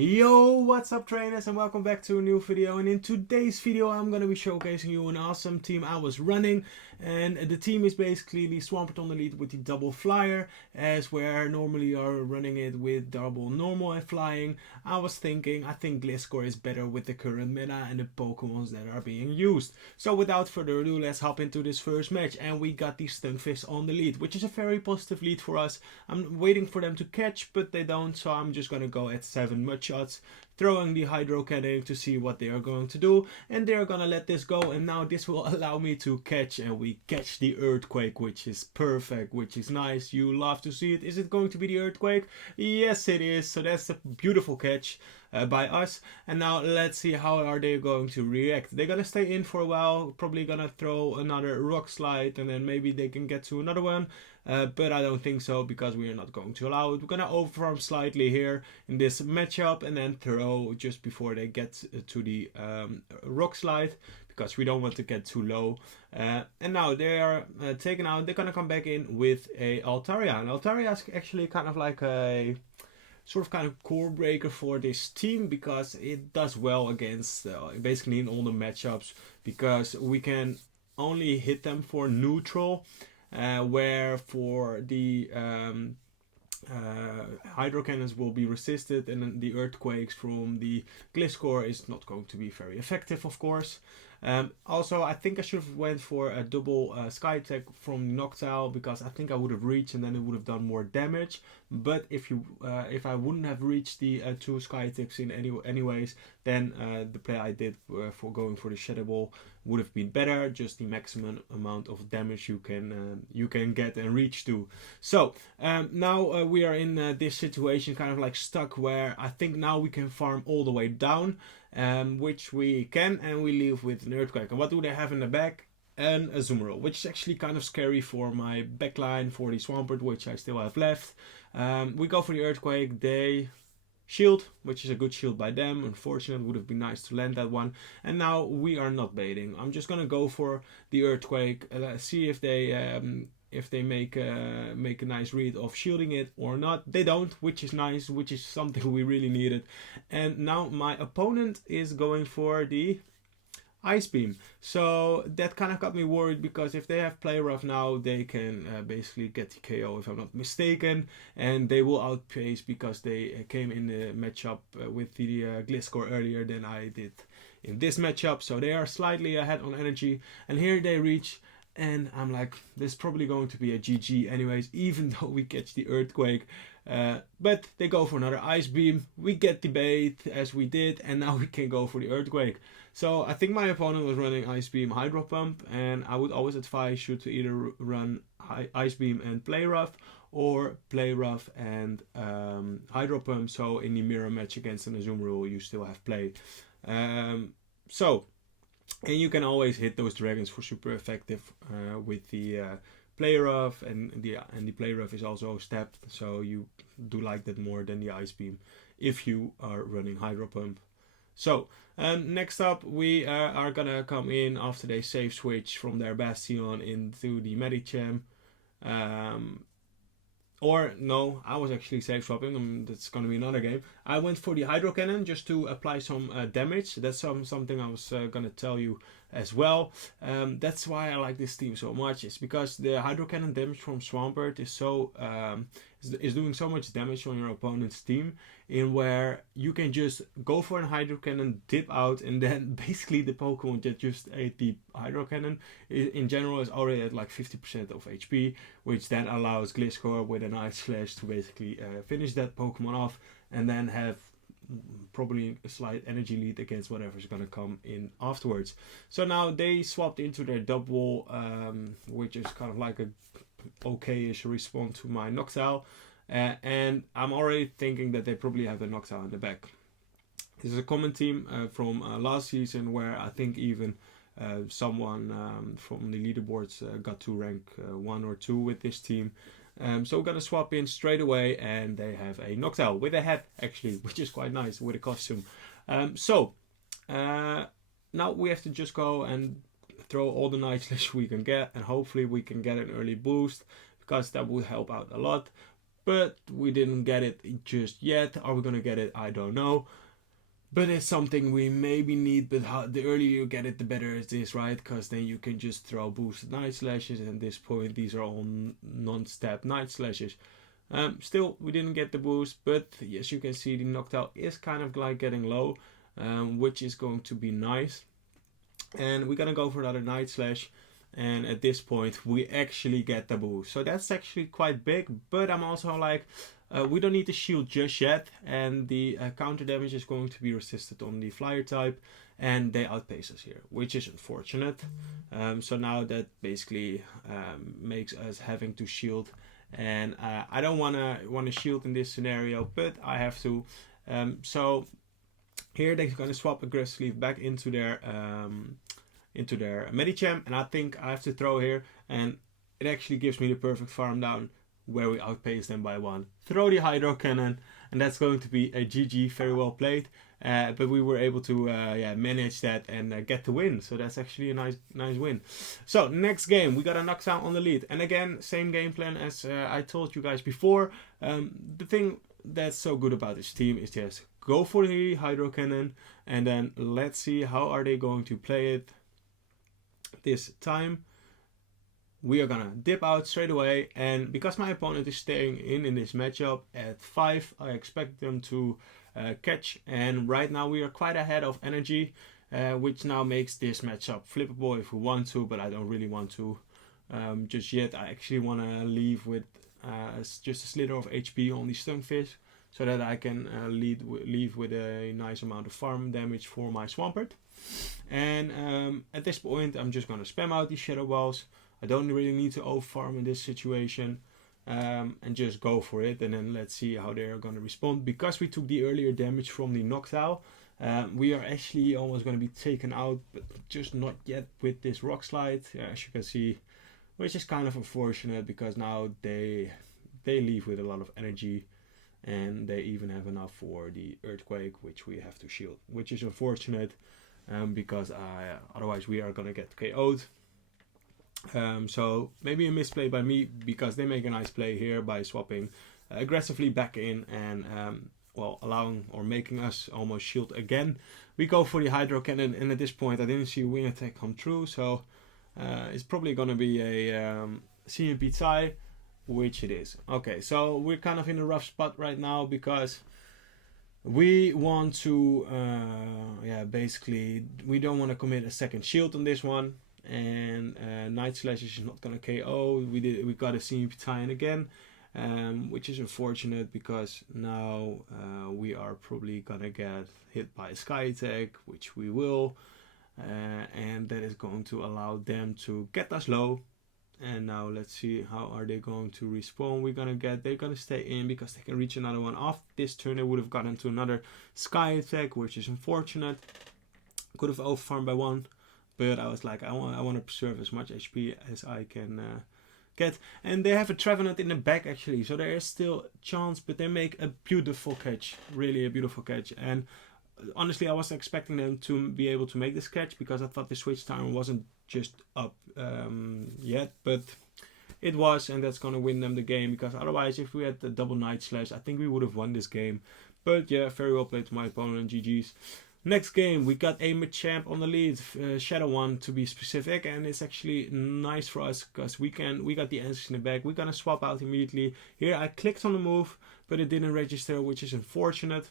Yo, what's up trainers, and welcome back to a new video. And in today's video I'm going to be showcasing you an awesome team I was running, and the team is basically the Swampert on the lead with the double flyer, as where normally you are running it with double normal and flying. I think Gliscor is better with the current meta and the Pokemons that are being used. So without further ado, let's hop into this first match, and we got the Stunfisk on the lead, which is a very positive lead for us. I'm waiting for them to catch, but they don't, so I'm just going to go at 7 Mudshots, throwing the Hydro Cannon to see what they are going to do, and they're gonna let this go, and now this will allow me to catch, and we catch the Earthquake, which is perfect, which is nice. You love to see it. Is it going to be the Earthquake? Yes, it is. So that's a beautiful catch by us, and now let's see how are they going to react. They're gonna stay in for a while, probably gonna throw another Rock Slide, and then maybe they can get to another one. But I don't think so, because we are not going to allow it. We're going to overfarm slightly here in this matchup, and then throw just before they get to the Rock Slide, because we don't want to get too low. And now they are taken out. They're going to come back in with a Altaria. And Altaria is actually kind of like a kind of core breaker for this team, because it does well against basically in all the matchups, because we can only hit them for neutral. Where for the Hydro Cannons will be resisted, and then the Earthquakes from the Gliscor is not going to be very effective, of course. Also, I think I should have went for a double Sky Attack from Noctowl, because I think I would have reached and then it would have done more damage. But if I wouldn't have reached the 2 Sky Attacks in anyways, then the play I did for going for the Shadow Ball would have been better. Just the maximum amount of damage you can get and reach to. So now we are in this situation, kind of like stuck, where I think now we can farm all the way down, which we can, and we leave with an Earthquake. And what do they have in the back? And a Azumarill, which is actually kind of scary for my backline for the Swampert, which I still have left. We go for the Earthquake. They shield, which is a good shield by them. Unfortunately, it would have been nice to land that one. And now we are not baiting. I'm just gonna go for the Earthquake, see if they make a nice read of shielding it or not. They don't, which is nice, which is something we really needed. And now my opponent is going for the Ice Beam. So that kind of got me worried, because if they have Play Rough now, they can basically get the KO, if I'm not mistaken, and they will outpace, because they came in the matchup with the Gliscor earlier than I did in this matchup. So they are slightly ahead on energy, and here they reach. And I'm like, this is probably going to be a GG anyways, even though we catch the Earthquake. But they go for another Ice Beam. We get the bait as we did, and now we can go for the Earthquake. So I think my opponent was running Ice Beam, Hydro Pump, and I would always advise you to either run Ice Beam and Play Rough, or Play Rough and Hydro Pump. So in the mirror match against an Azumarill, you still have Play. And you can always hit those dragons for super effective with the Play Rough, and the Play Rough is also stepped, so you do like that more than the Ice Beam if you are running Hydro Pump. So next up, we are gonna come in after they save switch from their Bastion into the Medicham. Or no, I was actually safe swapping. That's gonna be another game. I went for the Hydro Cannon just to apply some damage. That's something I was gonna tell you as well. That's why I like this team so much. It's because the Hydro Cannon damage from Swampert is so is doing so much damage on your opponent's team, in where you can just go for a Hydro Cannon, dip out, and then basically the Pokemon that just ate the Hydro Cannon in general is already at like 50% of HP, which then allows Gliscor with an Ice Slash to basically finish that Pokemon off, and then have probably a slight energy lead against whatever's gonna come in afterwards. So now they swapped into their double, which is kind of like a okay-ish response to my Noctowl, and I'm already thinking that they probably have a Noctowl in the back. This is a common team from last season, where I think even someone from the leaderboards got to rank 1 or 2 with this team. So we're gonna swap in straight away, and they have a Noctowl with a head actually, which is quite nice with a costume. Now we have to just go and throw all the Night Slash we can get, and hopefully we can get an early boost, because that would help out a lot. But we didn't get it just yet. Are we gonna get it? I don't know. But it's something we maybe need, but the earlier you get it, the better it is, right? Because then you can just throw boosted Night Slashes, and at this point these are all non-step Night Slashes. Still, we didn't get the boost, but as you can see, the Noctowl is kind of like getting low, which is going to be nice. And we're gonna go for another Night Slash, and at this point we actually get the boost. So that's actually quite big, but I'm also like, we don't need the shield just yet, and the counter damage is going to be resisted on the flyer type, and they outpace us here, which is unfortunate. So now that basically makes us having to shield, and I don't want to shield in this scenario, but I have to. So here they're going to swap aggressively back into their Medicham, and I think I have to throw here, and it actually gives me the perfect farm down where we outpace them by 1. Throw the Hydro Cannon, and that's going to be a GG, very well played. But we were able to manage that and get the win, so that's actually a nice win. So next game, we got a Noctowl on the lead, and again, same game plan as I told you guys before. The thing that's so good about this team is just go for the Hydro Cannon, and then let's see how are they going to play it this time. We are gonna dip out straight away, and because my opponent is staying in this matchup at 5, I expect them to catch, and right now we are quite ahead of energy, which now makes this matchup flippable if we want to, but I don't really want to just yet. I actually want to leave with just a slither of HP on the Stunfisk, so that I can leave with a nice amount of farm damage for my Swampert. And at this point I'm just gonna spam out these Shadow Balls. I don't really need to overfarm in this situation, and just go for it, and then let's see how they're going to respond. Because we took the earlier damage from the Noctowl, we are actually almost going to be taken out, but just not yet with this Rock Slide, as you can see, which is kind of unfortunate, because now they leave with a lot of energy, and they even have enough for the Earthquake, which we have to shield, which is unfortunate, because otherwise we are going to get KO'd. So maybe a misplay by me, because they make a nice play here by swapping aggressively back in, and well, allowing or making us almost shield again. We go for the Hydro Cannon, and at this point I didn't see a wing attack come through, so it's probably gonna be a CMP tie, which it is. Okay, so we're kind of in a rough spot right now, because we want to basically we don't want to commit a second shield on this one, and Night Slash is not gonna KO. We got a CMP tie-in again, which is unfortunate, because now we are probably gonna get hit by a Sky Attack, which we will, and that is going to allow them to get us low. And now let's see how are they going to respawn. They're gonna stay in, because they can reach another one. After this turn they would have gotten to another Sky Attack, which is unfortunate. Could have overfarmed by 1, but I was like, I want to preserve as much HP as I can get. And they have a Trevenant in the back actually, so there is still a chance, but they make a beautiful catch, really a beautiful catch. And honestly, I was expecting them to be able to make this catch, because I thought the switch time wasn't just up yet, but it was, and that's gonna win them the game, because otherwise if we had the double Night Slash, I think we would have won this game. But yeah, very well played to my opponent, GG's. Next game, we got a Machamp on the lead, Shadow One to be specific, and it's actually nice for us, because we got the answers in the back. We're gonna swap out immediately. Here I clicked on the move, but it didn't register, which is unfortunate.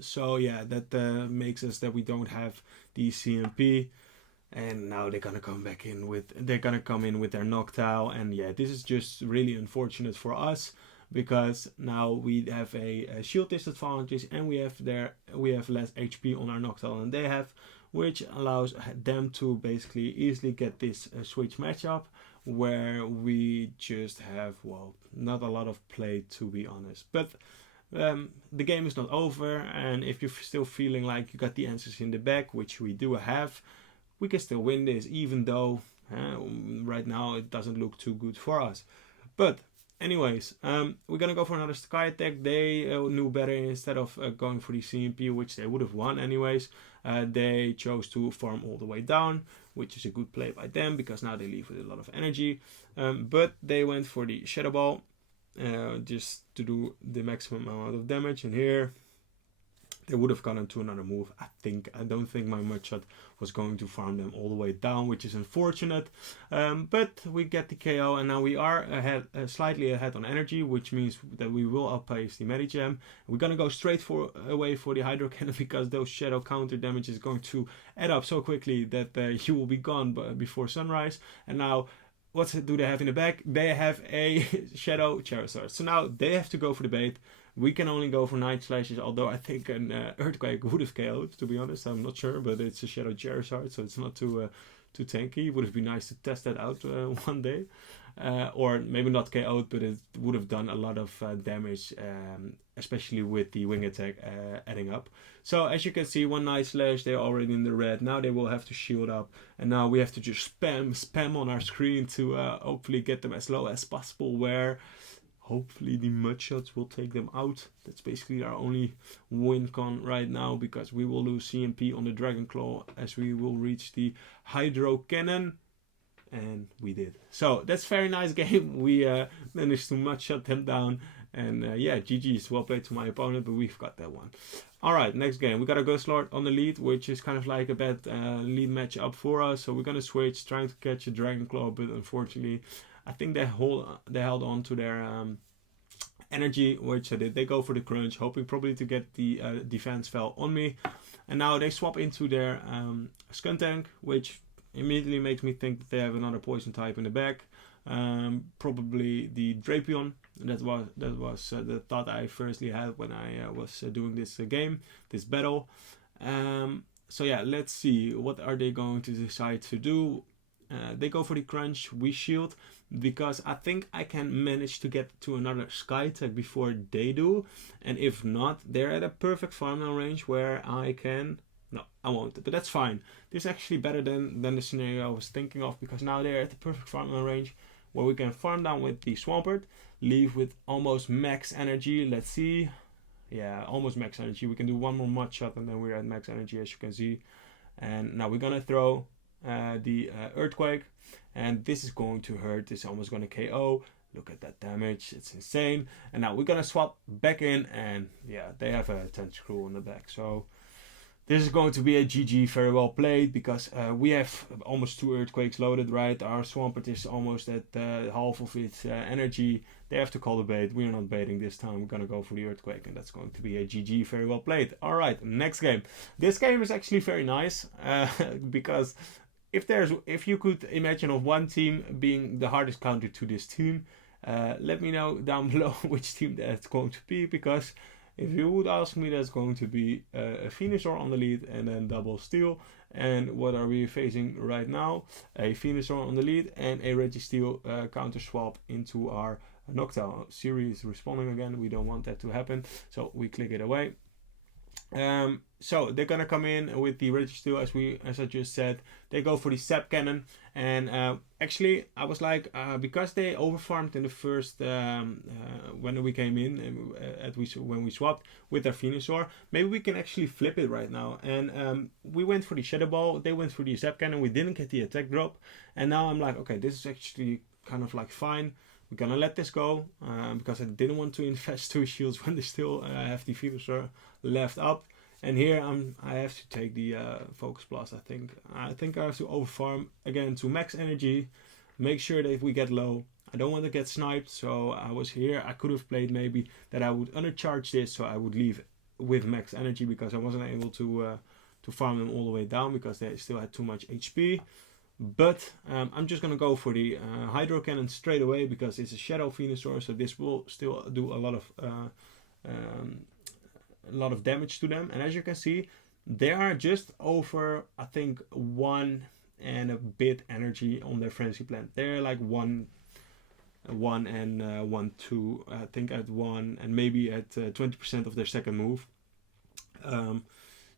So yeah, that makes us that we don't have the CMP, and now they're gonna come in with their Noctowl, and yeah, this is just really unfortunate for us, because now we have a shield disadvantage, and we have less HP on our Noctowl than they have, which allows them to basically easily get this switch matchup, where we just have, well, not a lot of play, to be honest. But the game is not over, and if you're still feeling like you got the answers in the back, which we do have, we can still win this, even though right now it doesn't look too good for us. But Anyways, we're gonna go for another Sky Attack. They knew better. Instead of going for the CMP, which they would have won anyways, they chose to farm all the way down, which is a good play by them because now they leave with a lot of energy. But they went for the Shadow Ball just to do the maximum amount of damage. And here they would have gone into another move. I don't think my Mudshot was going to farm them all the way down, which is unfortunate. But we get the KO, and now we are ahead, slightly ahead on energy, which means that we will outpace the Medicham. We're gonna go straight away for the Hydro Cannon because those shadow counter damage is going to add up so quickly that you will be gone before sunrise. And now, what do they have in the back? They have a Shadow Charizard. So now they have to go for the bait. We can only go for Night Slashes, although I think an Earthquake would have KO'd, to be honest. I'm not sure, but it's a Shadow Charizard, so it's not too tanky. It would have been nice to test that out one day. Or maybe not KO'd, but it would have done a lot of damage, especially with the Wing Attack adding up. So as you can see, one Night Slash, they're already in the red. Now they will have to shield up, and now we have to just spam on our screen to hopefully get them as low as possible, where hopefully the Mudshots will take them out. That's basically our only win con right now, because we will lose CMP on the Dragon Claw as we will reach the Hydro Cannon. And we did. So that's a very nice game. We managed to Mudshot them down. And yeah, GG's. Well played to my opponent, but we've got that one. Alright, next game. We got a Ghost Lord on the lead, which is kind of like a bad lead match up for us. So we're going to switch, trying to catch a Dragon Claw, but unfortunately I think they held on to their energy, which I did. They go for the crunch, hoping probably to get the defense fell on me. And now they swap into their Skuntank, which immediately makes me think that they have another poison type in the back. Probably the Drapion. That was the thought I firstly had when I was doing this this battle. So yeah, let's see, what are they going to decide to do? They go for the crunch, we shield, because I think I can manage to get to another Sky Attack before they do. And if not, they're at a perfect farming range where I can... No, I won't, but that's fine. This is actually better than the scenario I was thinking of, because now they're at the perfect farming range where we can farm down with the Swampert, leave with almost max energy. Let's see. Yeah, almost max energy. We can do one more Mudshot and then we're at max energy, as you can see. And now we're gonna throw the Earthquake, and this is going to hurt. This is almost gonna KO. Look at that damage, it's insane. And now we're gonna swap back in, and yeah, they have a Tentacruel on the back. So this is going to be a GG, very well played, because we have almost 2 Earthquakes loaded, right? Our Swampert is almost at half of its energy. They have to call the bait. We're not baiting this time. We're going to go for the Earthquake, and that's going to be a GG, very well played. Alright, next game. This game is actually very nice, because if you could imagine of one team being the hardest counter to this team, let me know down below which team that's going to be, because... if you would ask me, that's going to be a Venusaur on the lead and then double Steel. And what are we facing right now? A Venusaur on the lead and a Registeel counter swap into our Noctowl. Siri is responding again. We don't want that to happen, so we click it away. So they're gonna come in with the Registeel, as I just said. They go for the Sap Cannon, and actually I was like, because they overfarmed in the first when we came in when we swapped with their Venusaur, maybe we can actually flip it right now. And we went for the Shadow Ball, they went for the Sap Cannon. We didn't get the attack drop, and now I'm like, okay, this is actually kind of like fine. We're gonna let this go because I didn't want to invest 2 shields when they still have the Venusaur left up. And here I have to take the Focus Blast. I think I have to overfarm again to max energy, make sure that if we get low, I don't want to get sniped. So I was here. I could have played maybe that I would undercharge this, so I would leave with max energy, because I wasn't able to farm them all the way down because they still had too much HP. But I'm just gonna go for the Hydro Cannon straight away, because it's a Shadow Venusaur, so this will still do a lot of damage to them. And as you can see, they are just over, I think, 1 and a bit energy on their Frenzy Plant. They're like 1 and 1, 2, I think at 1 and maybe at 20% of their second move.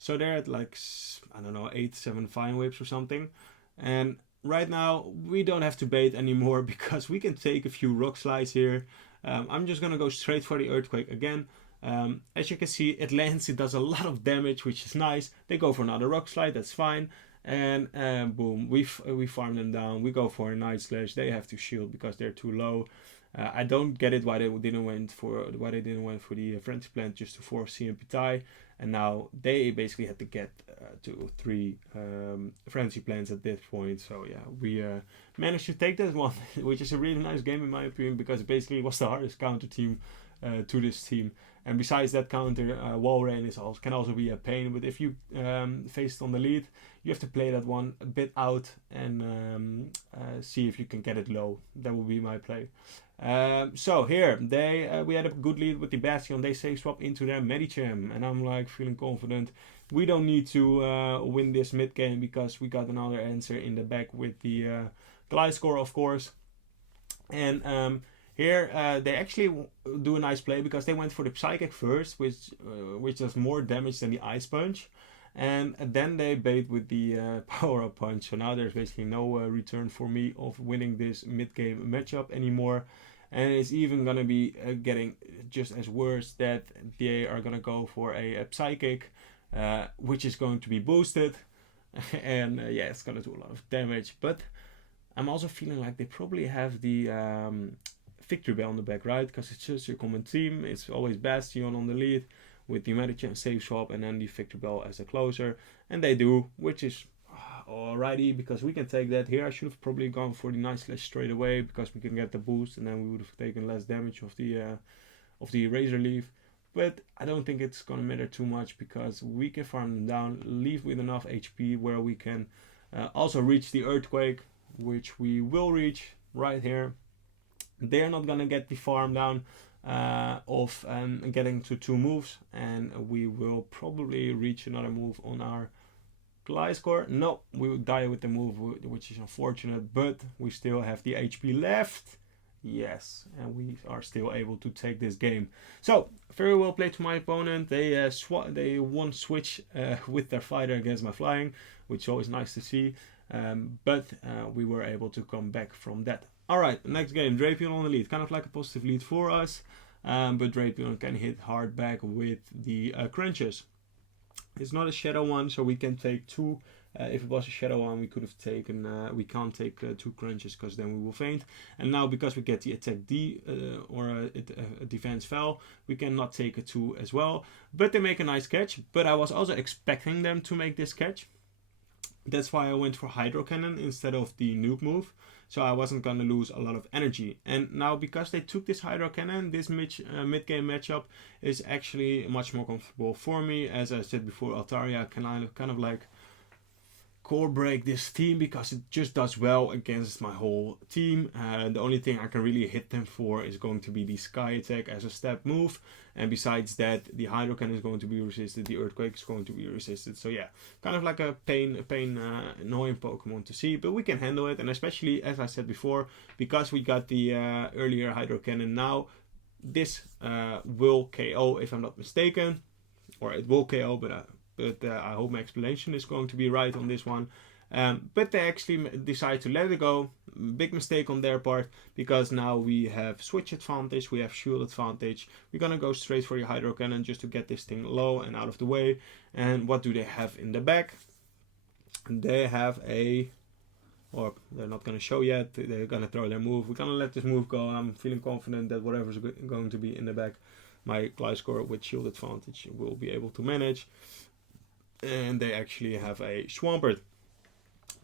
So they're at like, I don't know, 8, 7 Fine Whips or something. And right now we don't have to bait anymore, because we can take a few Rock Slides here. I'm just gonna go straight for the Earthquake again. As you can see, it lands, it does a lot of damage, which is nice. They go for another Rock Slide, that's fine. And boom, we farm them down. We go for a Night Slash. They have to shield because they're too low. I don't get it why they didn't went for the Frenzy Plant just to force CMP tie. And now they basically had to get 2 or 3 Frenzy Plants at this point. So yeah, we managed to take that one, which is a really nice game in my opinion, because it basically was the hardest counter team to this team. And besides that counter, Wall Rain can also be a pain. But if you face it on the lead, you have to play that one a bit out and see if you can get it low. That will be my play. So here we had a good lead with the Bastion. They safe swap into their Medicham, and I'm like feeling confident. We don't need to win this mid game because we got another answer in the back with the Gliscor, of course. And here they actually do a nice play because they went for the Psychic first, which does more damage than the Ice Punch. And then they bait with the Power Up Punch. So now there's basically no return for me of winning this mid-game matchup anymore. And it's even going to be getting just as worse that they are going to go for a Psychic, which is going to be boosted. And yeah, it's going to do a lot of damage. But I'm also feeling like they probably have the Victory Bell on the back, right? Because it's just a common team. It's always Bastion on the lead with the Medicham safe swap and then the Victory Bell as a closer. And they do, which is alrighty, because we can take that. Here I should have probably gone for the Night Slash straight away because we can get the boost and then we would have taken less damage of the Razor Leaf. But I don't think it's gonna matter too much because we can farm them down, leave with enough HP where we can also reach the Earthquake, which we will reach right here. They're not gonna get the farm down of getting to 2 moves, and we will probably reach another move on our Gliscor. No, we will die with the move, which is unfortunate, but we still have the HP left. Yes, and we are still able to take this game. So very well played to my opponent. They won switch with their fighter against my flying, which is always nice to see. But we were able to come back from that. Alright, next game, Drapion on the lead. Kind of like a positive lead for us. But Drapion can hit hard back with the crunches. It's not a shadow one, so we can take 2. If it was a shadow one, we could have taken. We can't take 2 crunches because then we will faint. And now because we get the attack D or a defense fell, we cannot take a 2 as well. But they make a nice catch. But I was also expecting them to make this catch. That's why I went for Hydro Cannon instead of the nuke move. So I wasn't going to lose a lot of energy. And now because they took this Hydro Cannon, this mid-game matchup is actually much more comfortable for me. As I said before, Altaria can kind of like core break this team because it just does well against my whole team. The only thing I can really hit them for is going to be the Sky Attack as a step move. And besides that, the Hydro Cannon is going to be resisted, the Earthquake is going to be resisted. So yeah, kind of like a annoying Pokemon to see, but we can handle it. And especially, as I said before, because we got the earlier Hydro Cannon now, this will KO if I'm not mistaken. Or it will KO, but I hope my explanation is going to be right on this one. But they actually decide to let it go. Big mistake on their part, because now we have switch advantage, we have shield advantage. We're gonna go straight for the Hydro Cannon just to get this thing low and out of the way. And what do they have in the back? They have or they're not gonna show yet, they're gonna throw their move. We're gonna let this move go. I'm feeling confident that whatever's going to be in the back, my Gliscor with shield advantage will be able to manage. And they actually have a Swampert.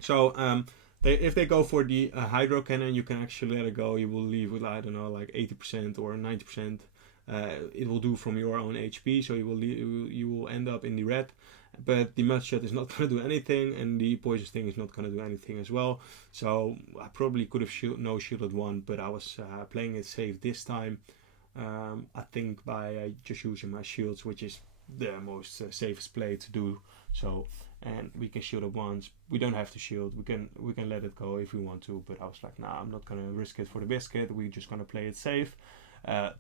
So if they go for the Hydro Cannon, you can actually let it go. You will leave with, I don't know, like 80% or 90%. It will do from your own HP, so you will end up in the red. But the Mudshot is not going to do anything, and the Poison Sting is not going to do anything as well. So I probably could have shielded one, but I was playing it safe this time. I think by just using my shields, which is the most safest play to do. So, and we can shield it once. We don't have to shield. We can let it go if we want to. But I was like, nah, I'm not gonna risk it for the biscuit. We're just gonna play it safe.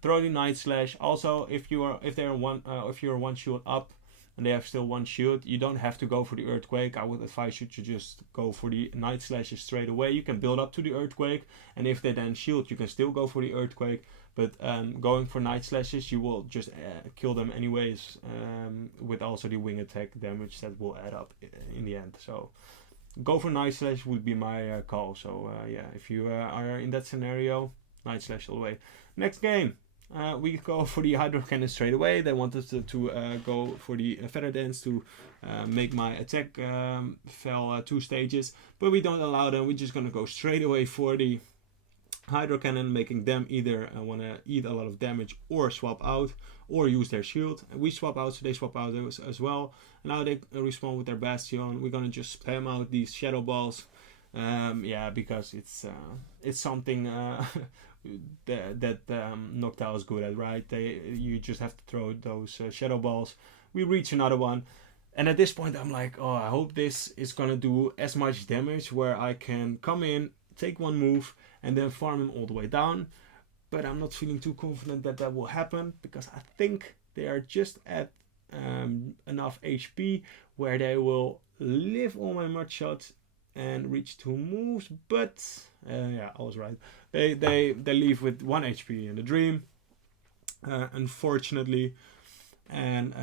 Throw the Night Slash. Also, if you're one shield up, and they have still 1 shield, you don't have to go for the Earthquake. I would advise you to just go for the Night Slashes straight away. You can build up to the Earthquake, and if they then shield, you can still go for the Earthquake. But going for Night Slashes, you will just kill them anyways, with also the wing attack damage that will add up in the end. So go for Night Slash would be my call. So yeah, if you are in that scenario, Night Slash all the way. Next game, we go for the Hydro Cannon straight away. They wanted to go for the Feather Dance to make my attack fell 2 stages, but we don't allow them. We're just gonna go straight away for the Hydro Cannon, making them either want to eat a lot of damage or swap out or use their shield. And we swap out, so they swap out as well. Now they respawn with their Bastion. We're gonna just spam out these Shadow Balls, yeah, because it's something that Noctowl is good at, right? You just have to throw those Shadow Balls. We reach another one, and at this point I'm like, oh, I hope this is gonna do as much damage where I can come in, take 1 move, and then farm him all the way down. But I'm not feeling too confident that that will happen, because I think they are just at enough HP where they will live all my mud shots and reach 2 moves. But yeah, I was right. They leave with 1 HP in the Dream, unfortunately. And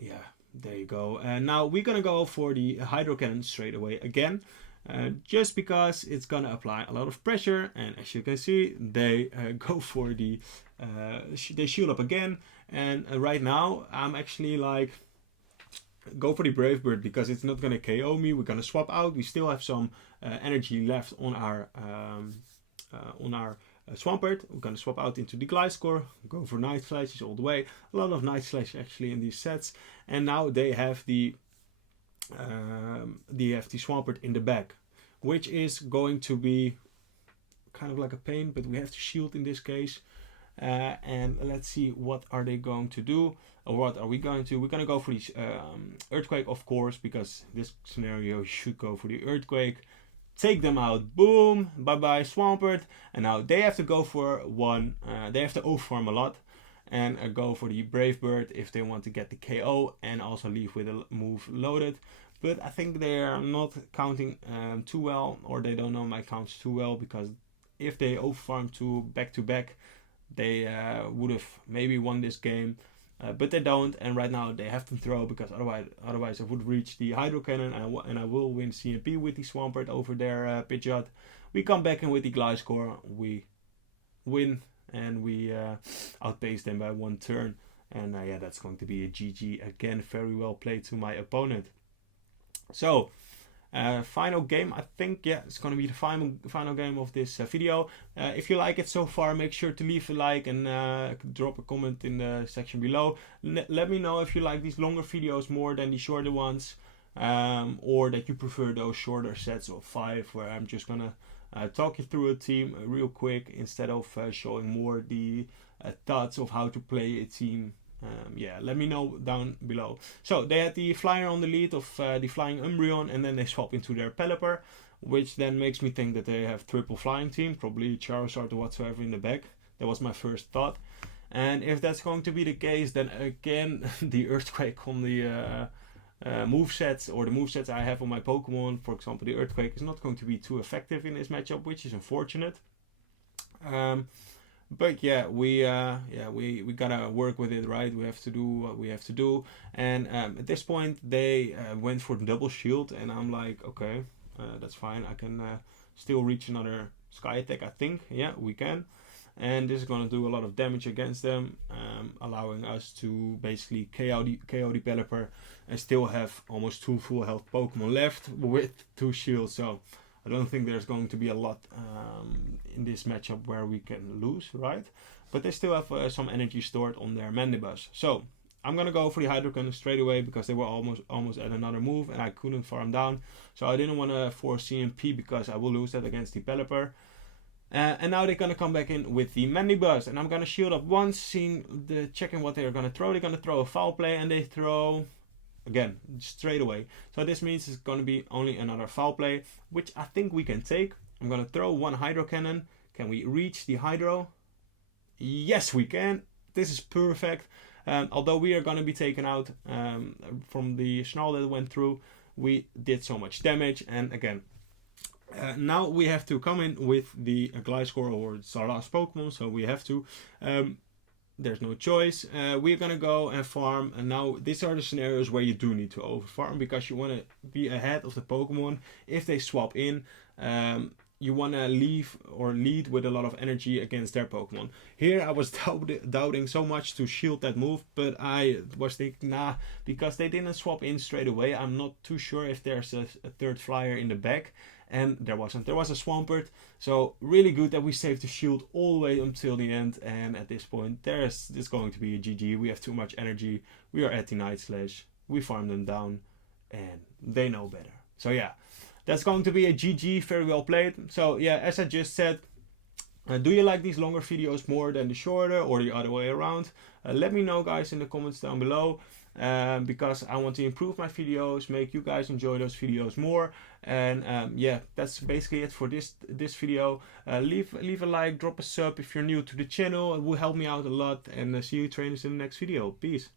yeah, there you go. And now we're gonna go for the Hydro Cannon straight away again. Just because it's gonna apply a lot of pressure, and as you can see, they go for the they shield up again. And right now I'm actually like, go for the Brave Bird, because it's not gonna KO me. We're gonna swap out. We still have some energy left on our Swampert. We're gonna swap out into the Gliscor, go for Night Slashes all the way. A lot of Night Slash actually in these sets, and now they have the Swampert in the back, which is going to be kind of like a pain, but we have to shield in this case. And let's see, what are they going to do, or what are we going to? We're going to go for the Earthquake, of course, because this scenario you should go for the Earthquake. Take them out, boom, bye bye Swampert. And now they have to go for 1, they have to overfarm a lot, and go for the Brave Bird if they want to get the KO and also leave with a move loaded. But I think they are not counting too well, or they don't know my counts too well, because if they overfarm back to back, they would have maybe won this game. But they don't, and right now they have to throw, because otherwise I would reach the Hydro Cannon, and I will win CMP with the Swampert over their Pidgeot. We come back in with the Gliscor, we win, and we outpace them by 1 turn. And yeah, that's going to be a GG again. Very well played to my opponent. So final game, I think, yeah, it's going to be the final game of this video. If you like it so far, make sure to leave a like and drop a comment in the section below. Let me know if you like these longer videos more than the shorter ones, or that you prefer those shorter sets of 5 where I'm just gonna talk you through a team real quick, instead of showing more the thoughts of how to play a team. Yeah, let me know down below. So they had the Flyer on the lead of the Flying Umbreon, and then they swap into their Pelipper, which then makes me think that they have triple flying team, probably Charizard or whatsoever in the back. That was my first thought. And if that's going to be the case, then again the Earthquake on the movesets, or the movesets I have on my Pokemon, for example the Earthquake, is not going to be too effective in this matchup, which is unfortunate. But yeah, we gotta work with it, right? We have to do what we have to do. And at this point, they went for double shield, and I'm like, okay, that's fine. I can still reach another Sky Attack, I think. Yeah, we can. And this is gonna do a lot of damage against them, allowing us to basically KO the Pelipper and still have almost 2 full health Pokemon left with 2 shields. So I don't think there's going to be a lot in this matchup where we can lose, right? But they still have some energy stored on their Mandibuzz. So I'm gonna go for the Hydro Cannon straight away, because they were almost at another move and I couldn't farm down. So I didn't want to force CMP, because I will lose that against the Pelipper. And now they're gonna come back in with the Mandibuzz, and I'm gonna shield up once, checking what they're gonna throw. They're gonna throw a Foul Play, and they throw again straight away. So this means it's gonna be only another Foul Play, which I think we can take. I'm gonna throw 1 Hydro Cannon. Can we reach the Hydro? Yes, we can. This is perfect. Although we are going to be taken out from the Snarl that went through, we did so much damage. And again, now we have to come in with the Gliscor, or it's our last Pokemon, so we have to. There's no choice. We're gonna go and farm, and now these are the scenarios where you do need to over farm, because you want to be ahead of the Pokemon. If they swap in, you want to lead with a lot of energy against their Pokemon. Here I was doubting so much to shield that move, but I was thinking, nah, because they didn't swap in straight away, I'm not too sure if there's a third flyer in the back. And there wasn't. There was a Swampert. So really good that we saved the shield all the way until the end. And at this point, there's going to be a GG. We have too much energy. We are at the Night Slash. We farm them down. And they know better. So yeah, that's going to be a GG. Very well played. So yeah, as I just said, do you like these longer videos more than the shorter, or the other way around? Let me know, guys, in the comments down below. Because I want to improve my videos, make you guys enjoy those videos more. And yeah, that's basically it for this video. Leave a like, drop a sub if you're new to the channel. It will help me out a lot. And see you trainers in the next video. Peace.